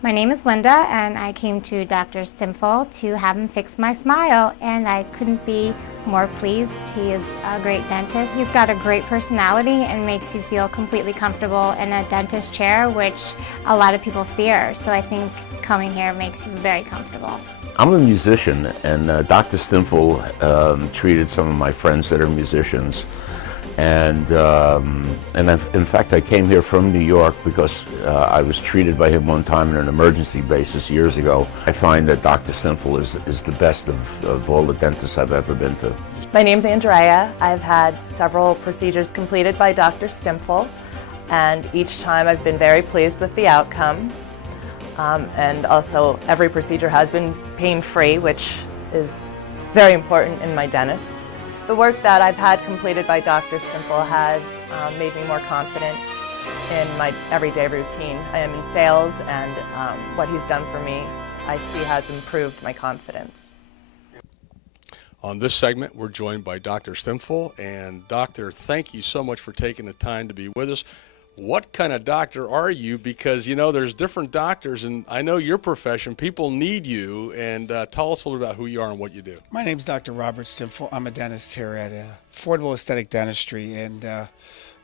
My name is Linda, and I came to Dr. Stimpfle to have him fix my smile, and I couldn't be more pleased. He is a great dentist. He's got a great personality and makes you feel completely comfortable in a dentist chair, which a lot of people fear. So I think coming here makes you very comfortable. I'm a musician, and Dr. Stimpfle treated some of my friends that are musicians. And in fact, I came here from New York because I was treated by him one time on an emergency basis years ago. I find that Dr. Stimpfle is the best of all the dentists I've ever been to. My name's Andrea. I've had several procedures completed by Dr. Stimpfle, and each time I've been very pleased with the outcome. And also, every procedure has been pain-free, which is very important in my dentist. The work that I've had completed by Dr. Stimpfle has made me more confident in my everyday routine. I am in sales, and what he's done for me, I see has improved my confidence. On this segment, we're joined by Dr. Stimpfle. And Doctor, thank you so much for taking the time to be with us. What kind of doctor are you? Because, you know, there's different doctors, and I know your profession, people need you. And tell us a little about who you are and what you do. My name's Dr. Robert Stimpfle. I'm a dentist here at Affordable Aesthetic Dentistry, and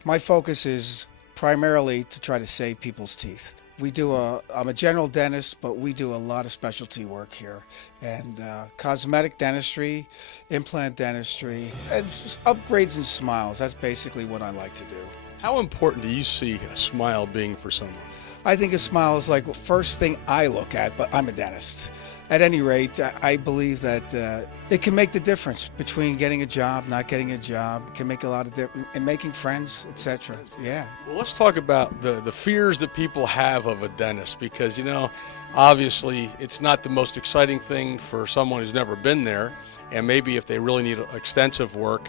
my focus is primarily to try to save people's teeth. I'm a general dentist, but we do a lot of specialty work here. And cosmetic dentistry, implant dentistry, and just upgrades and smiles. That's basically what I like to do. How important do you see a smile being for someone? I think a smile is like the first thing I look at, but I'm a dentist. At any rate, I believe that it can make the difference between getting a job, not getting a job. It can make a lot of difference in making friends, etc. Yeah. Well, let's talk about the fears that people have of a dentist, because, you know, obviously it's not the most exciting thing for someone who's never been there. And maybe if they really need extensive work,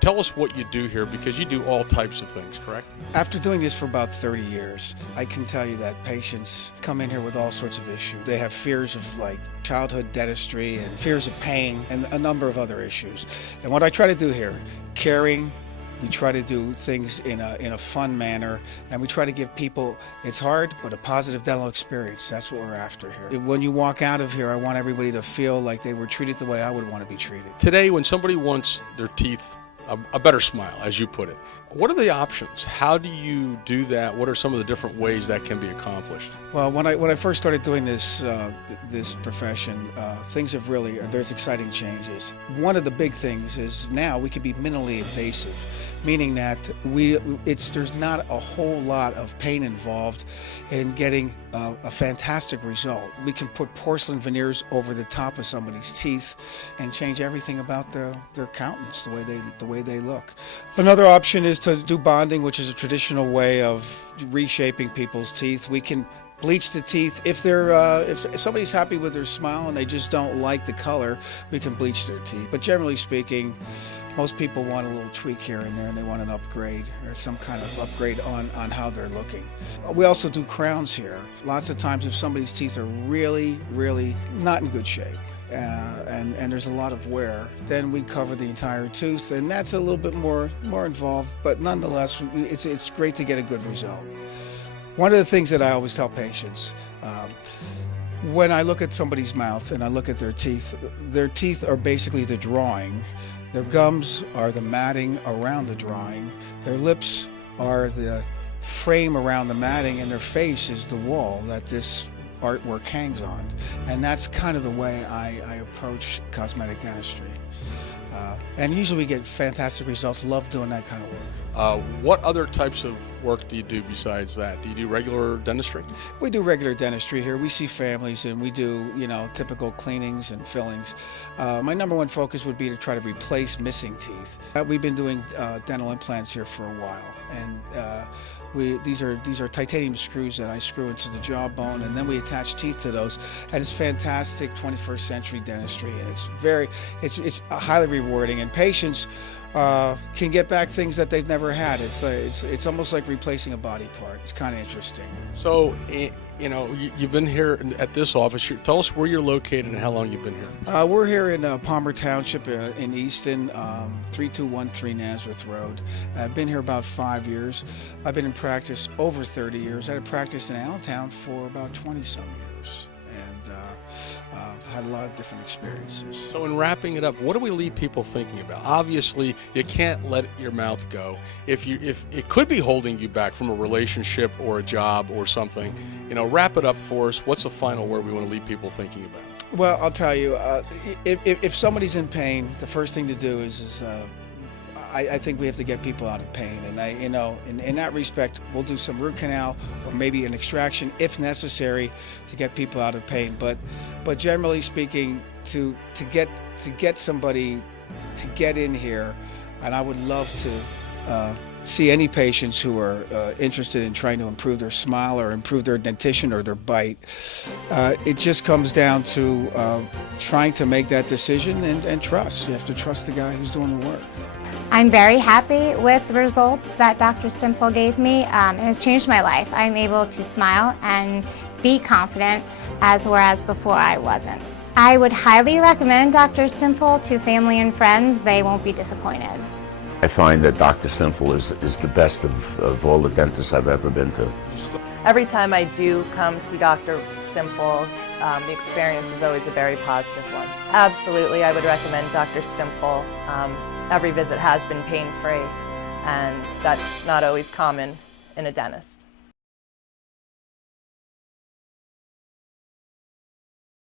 tell us what you do here, because you do all types of things, correct? After doing this for about 30 years, I can tell you that patients come in here with all sorts of issues. They have fears of like childhood dentistry and fears of pain and a number of other issues. And what I try to do here, caring, we try to do things in a fun manner, and we try to give people, it's hard, but a positive dental experience. That's what we're after here. When you walk out of here, I want everybody to feel like they were treated the way I would want to be treated. Today, when somebody wants their teeth a better smile, as you put it, what are the options? How do you do that? What are some of the different ways that can be accomplished? Well, when I first started doing this profession, things have really, there's exciting changes. One of the big things is now we can be minimally invasive, meaning that there's not a whole lot of pain involved in getting a fantastic result. We can put porcelain veneers over the top of somebody's teeth and change everything about their countenance, the way they look. Another option is to do bonding, which is a traditional way of reshaping people's teeth. We can bleach the teeth. If somebody's happy with their smile and they just don't like the color, we can bleach their teeth. But generally speaking, most people want a little tweak here and there, and they want an upgrade or some kind of upgrade on how they're looking. We also do crowns here. Lots of times if somebody's teeth are really, really not in good shape, and there's a lot of wear, then we cover the entire tooth, and that's a little bit more involved, but nonetheless, it's great to get a good result. One of the things that I always tell patients, when I look at somebody's mouth and I look at their teeth are basically the drawing. Their gums are the matting around the drawing. Their lips are the frame around the matting, and their face is the wall that this artwork hangs on. And that's kind of the way I approach cosmetic dentistry. And usually we get fantastic results. Love doing that kind of work. What other types of work do you do besides that? Do you do regular dentistry? We do regular dentistry here. We see families, and we do, typical cleanings and fillings. My number one focus would be to try to replace missing teeth. We've been doing dental implants here for a while, and these are titanium screws that I screw into the jawbone, and then we attach teeth to those. And it's fantastic 21st century dentistry, and it's highly rewarding. And patients can get back things that they've never had. It's almost like replacing a body part. It's kind of interesting. So, you know, you've been here at this office. Tell us where you're located and how long you've been here. We're here in Palmer Township in Easton, 3213 Nazareth Road. I've been here about 5 years. I've been in practice over 30 years. I had a practice in Allentown for about 20-some years. And I've had a lot of different experiences. So in wrapping it up, what do we leave people thinking about? Obviously, you can't let your mouth go. If it could be holding you back from a relationship or a job or something, you know, wrap it up for us. What's the final word we want to leave people thinking about? Well, I'll tell you, if somebody's in pain, the first thing to do is I think we have to get people out of pain, and in that respect, we'll do some root canal or maybe an extraction if necessary to get people out of pain. But generally speaking, to get somebody to get in here, and I would love to see any patients who are interested in trying to improve their smile or improve their dentition or their bite. It just comes down to trying to make that decision and trust. You have to trust the guy who's doing the work. I'm very happy with the results that Dr. Stimpfle gave me. It has changed my life. I'm able to smile and be confident, whereas before I wasn't. I would highly recommend Dr. Stimpfle to family and friends. They won't be disappointed. I find that Dr. Stimpfle is the best of all the dentists I've ever been to. Every time I do come see Dr. Stimpfle, the experience is always a very positive one. Absolutely, I would recommend Dr. Stimpfle. Every visit has been pain-free, and that's not always common in a dentist.